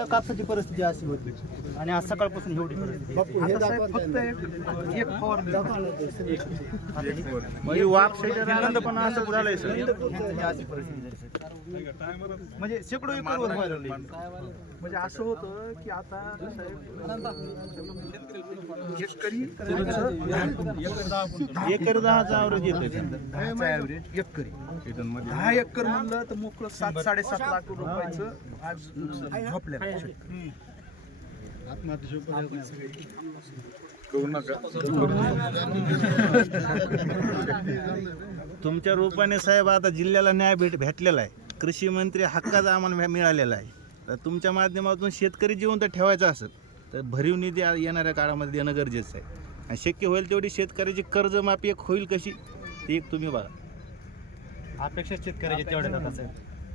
त्या कापसाची परिस्थिती अशी होती. आणि आज सकाळपासून एवढी परिस्थिती म्हणजे वापसाच्या आनंद पण असं ह्यांची अशी परिस्थिती. म्हणजे शेकडो एकर. म्हणजे असं होतं की आता साहेब शेतकरी एकर दहाचा आवरेज येतोय एकरी दहा एकर म्हणलं तर मोकळं सात साडेसात लाख रुपयाचं आज झोपल्या शेतकरी तुमच्या रूपाने साहेब आता जिल्ह्याला न्याय भेट भेटलेला आहे. कृषी मंत्री हक्काचा आम्हाला मिळालेला आहे. तर तुमच्या माध्यमातून शेतकरी जिवंत ठेवायचा असेल. तर भरीव निधी येणाऱ्या काळामध्ये देणं गरजेचं आहे. आणि शक्य होईल तेवढी शेतकऱ्याची कर्जमाफी एक होईल कशी ती एक तुम्ही बघा. अपेक्षा शेतकऱ्याची तेवढ्या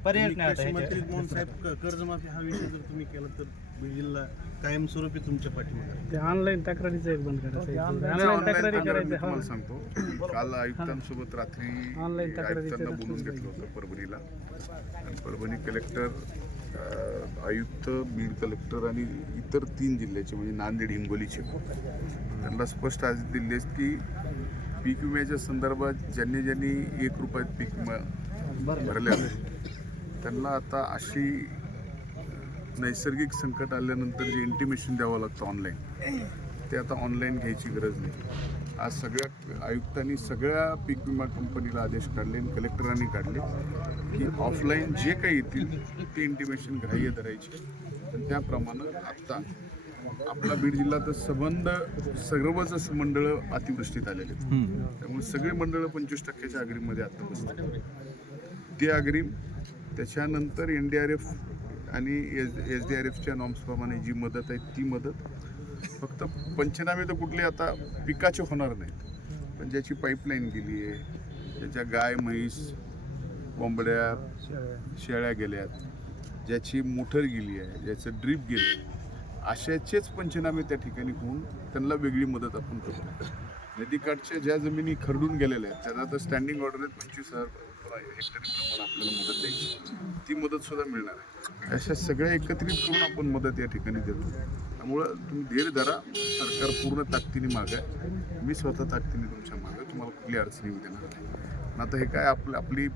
जातात साहेब पर्याय नाही आता कृषी मंत्री ह्याच्यात. मोहन साहेब क- कर्जमाफी हा विषय जर तुम्ही केला तर बीड जिल्हा कायमस्वरूपी तुमच्या पाठीमागे ते ऑनलाईन तक्रारीचं एक बंद करायचं ऑनलाईन तक्रारी करायचं तुम्हाला सांगतो. काल आयुक्तांसोबत रात्री ऑनलाईन आयुक्तांना रस्ते बोलून घेतलं होतं परभणीला. आणि परभणी कलेक्टर अं, आयुक्त बीड कलेक्टर आणि इतर तीन जिल्ह्याचे म्हणजे नांदेड हिंगोलीचे. त्यांना स्पष्ट आज दिले की पीक विम्याच्या संदर्भात ज्यांनी ज्यांनी एक रुपयात पीक विमा भरले त्यांना आता अशी नैसर्गिक संकट आल्यानंतर जे इंटिमेशन द्यावं लागतं ऑनलाईन ते आता ऑनलाईन घ्यायची गरज नाही. आज सगळ्या आयुक्तांनी सगळ्या पीक विमा कंपनीला आदेश काढले आणि कलेक्टरांनी काढले की ऑफलाईन जे काही येतील ते इंटिमेशन ग्राह्य धरायचे. त्याप्रमाणे आत्ता आपला बीड जिल्हा तर संबंध सर्वच मंडळं अतिवृष्टीत आलेले आहेत. त्यामुळे सगळी मंडळं पंचवीस टक्क्याच्या अग्रीमध्ये आत्ता बसतात ते अग्रिम त्याच्यानंतर एन डी आर एफ आणि एस एस डी आर एफच्या नॉर्म्सप्रमाणे जी मदत आहे ती मदत. फक्त पंचनामे तर कुठले आता पिकाचे होणार नाहीत. पण ज्याची पाईपलाईन गेली आहे ज्याच्या गाय म्हैस कोंबड्या शेळ्या गेल्यात ज्याची मोटर गेली आहे ज्याचं ड्रीप गेलं अशाचेच पंचनामे त्या ठिकाणी होऊन त्यांना वेगळी मदत आपण करतो नदीकाठच्या ज्या जमिनी खरडून गेलेल्या आहेत त्यांना तर स्टँडिंग ऑर्डर आहेत पंचवीस हजार. हेक्टरी प्रमाणे आपल्याला मदत द्यायची. ती मदत सुद्धा मिळणार आहे. अशा सगळ्या एकत्रित करून आपण मदत या ठिकाणी देतो. त्यामुळं तुम्ही धीर धरा सरकार पूर्ण ताकदीने मागं आहे. मी स्वतः ताकदीने तुमच्या मागं आहे. तुम्हाला कुठली अडचणी येऊ देणार नाही. आता हे काय आपलं आपली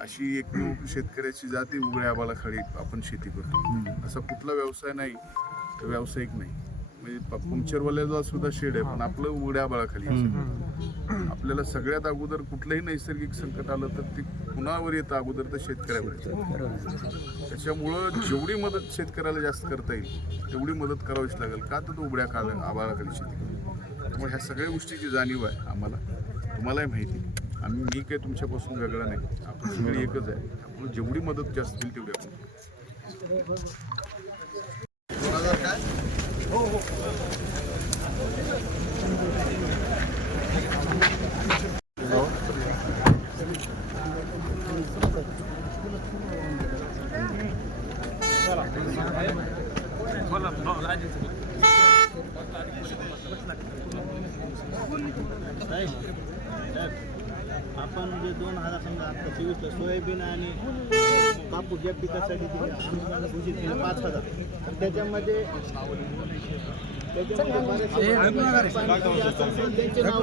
अशी एकमेव शेतकऱ्याची जाती उघड्या आबाळाखाली आपण शेती करतो. असा कुठला व्यवसाय नाही. व्यावसायिक नाही. म्हणजे प- पंक्चरवाल्याला सुद्धा शेड आहे पण आपलं उघड्या आबाळाखाली. आपल्याला सगळ्यात अगोदर कुठलंही नैसर्गिक संकट आलं तर ते कुणावर येतं अगोदर तर शेतकऱ्यावर येतं. त्याच्यामुळं जेवढी मदत शेतकऱ्याला जास्त करता येईल तेवढी मदत करावीच लागेल. का तर तो उघड्या काल आबाळाखाली शेती करतो त्यामुळे ह्या सगळ्या गोष्टीची जाणीव आहे आम्हाला. तुम्हालाही माहिती आहे. आम्ही मी काय तुमच्यापासून वेगळा नाही. आपण सगळी एकच आहे. त्यामुळे जेवढी मदत जास्त होईल तेवढी आपण आपण जे दोन हजार समजा आता चोवीसला सोयाबीन आणि कापूस या पिकासाठी पाच हजार. तर त्याच्यामध्ये त्यांचे नाव.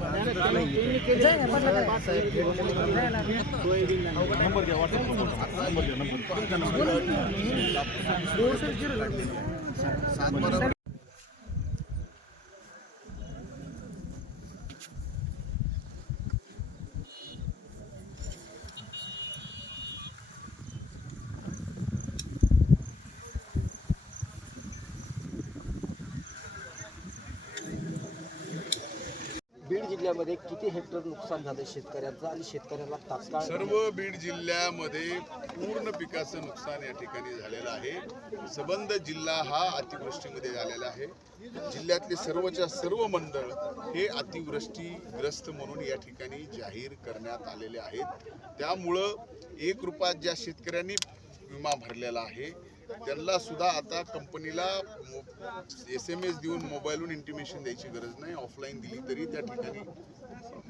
त्याने- त्यांनी केले पाच आहेत. सोयाबीन आणि- नंबर घ्या WhatsApp वर. नंबर घ्या नंबर तुमचा नंबर बीड जिल्ह्यामध्ये किती हेक्टर नुकसान झालं शेतकऱ्यांचं आणि शेतकऱ्याला तात्काळ सर्व बीड जिल्ह्यामध्ये पूर्ण पिकाचं नुकसान या ठिकाणी झालेलं आहे. सबंध जिल्हा हा अतिवृष्टीमध्ये झालेला आहे. जिल्ह्यातले सर्वच्या सर्व मंडळ हे अतिवृष्टीग्रस्त म्हणून या ठिकाणी जाहीर करण्यात आलेले आहेत. त्यामुळं एक रुपयात ज्या शेतकऱ्यांनी विमा भरलेला आहे त्यांना सुद्धा आता कंपनीला एस एम एस देऊन मोबाईलवरून इंटिमेशन द्यायची गरज नाही ऑफलाईन दिली तरी त्या ठिकाणी.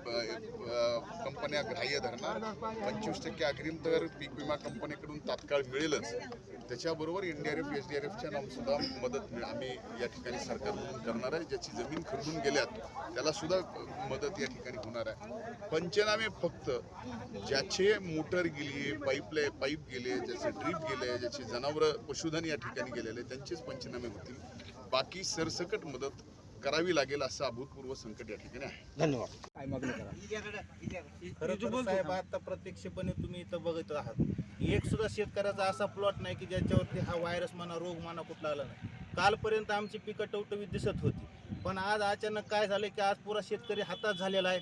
कंपन्या ग्राह्य धरणार. पंचवीस टक्के अग्रिम तर पीक विमा कंपनीकडून तात्काळ मिळेलच. त्याच्याबरोबर N D R F S D R एफच्या नाम सुद्धा मदत मिळ आम्ही या ठिकाणी सरकारकडून करणार आहे. ज्याची जमीन खरडून गेल्यात त्याला सुद्धा मदत या ठिकाणी होणार आहे. पंचनामे फक्त ज्याचे मोटर गेली पाईपले पाईप गेले ज्याचे ड्रीप गेले ज्याचे जनावरं पशुधन या ठिकाणी गेलेले त्यांचेच पंचनामे होतील. बाकी सरसकट मदत करावी लागेल असं अभूतपूर्व संकट या ठिकाणी आहे. धन्यवाद. काय मागणी करा? खरं तर साहेब आता प्रत्यक्षपणे तुम्ही इथं बघत आहात. एक सुद्धा शेतकऱ्याचा असा प्लॉट नाही की ज्याच्यावरती हा व्हायरस म्हणा रोग म्हणा कुठला आला नाही. कालपर्यंत आमची पिकं टवटवीत दिसत होती. पण आज अचानक काय झालं की आज पुरा शेतकरी हातात झालेला आहे.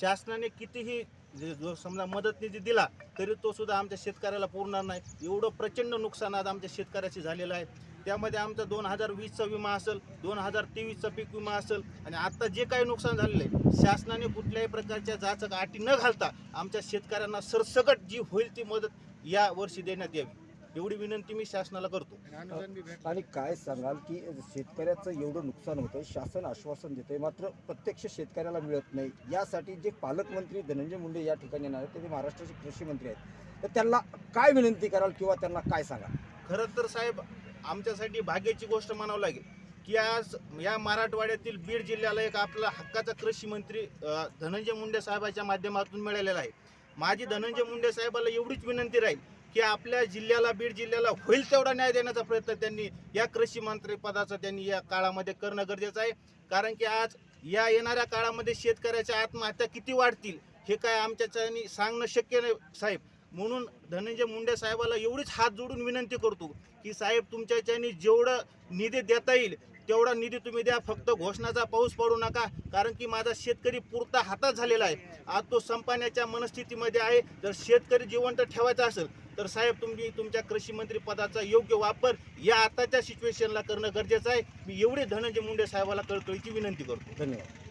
शासनाने कितीही जे- जो समजा मदत निधी दिला तरी तो सुद्धा आमच्या शेतकऱ्याला पुरणार नाही. एवढं प्रचंड नुकसान आज आमच्या शेतकऱ्याशी झालेलं आहे. त्यामध्ये आमचा दोन हजार वीसचा विमा असेल दोन हजार तेवीसचा पीक विमा असेल आणि आत्ता जे काही नुकसान झालेलं आहे शासनाने कुठल्याही प्रकारच्या जाचक अटी न घालता आमच्या शेतकऱ्यांना सरसकट जी होईल ती मदत या वर्षी देण्यात यावी. एवढी विनंती मी शासनाला करतो. आणि काय सांगाल की शेतकऱ्याचं एवढं नुकसान होतं शासन आश्वासन देतंय मात्र प्रत्यक्ष शेतकऱ्याला मिळत नाही. यासाठी जे पालकमंत्री धनंजय मुंडे या ठिकाणी येणार आहेत ते महाराष्ट्राचे कृषी मंत्री आहेत तर त्यांना काय विनंती कराल किंवा त्यांना काय सांगाल? खरं तर साहेब आमच्यासाठी भाग्याची गोष्ट म्हणावं लागेल की आज या मराठवाड्यातील बीड जिल्ह्याला एक आपला हक्काचा कृषी मंत्री धनंजय मुंडे साहेबाच्या माध्यमातून मिळालेला आहे. माझी धनंजय मुंडे साहेबाला एवढीच विनंती राहील की आपल्या जिल्ह्याला बीड जिल्ह्याला होईल तेवढा न्याय देण्याचा प्रयत्न त्यांनी या कृषी मंत्री पदाचा त्यांनी या काळामध्ये करणं गरजेचं आहे. कारण की आज या येणाऱ्या काळामध्ये शेतकऱ्याच्या आत्महत्या किती वाढतील हे काय आमच्याच्यानी सांगणं शक्य नाही साहेब. म्हणून धनंजय मुंडे साहेबाला एवढीच हात जोडून विनंती करतो की साहेब तुमच्याच्यानी जेवढं निधी देता येईल तेवढा निधी तुम्ही द्या. फक्त घोषणाचा पाऊस पडू नका. कारण की माझा शेतकरी पुरता हातात झालेला आहे. आज तो संपण्याच्या मनस्थितीमध्ये आहे. जर शेतकरी जिवंत ठेवायचा असेल तर साहेब तुम्ही तुमच्या कृषी मंत्री पदाचा योग्य वापर या आताच्या सिच्युएशनला करणं गरजेचं आहे. मी एवढे धनंजय मुंडे साहेबाला कळकळीची विनंती करतो. धन्यवाद.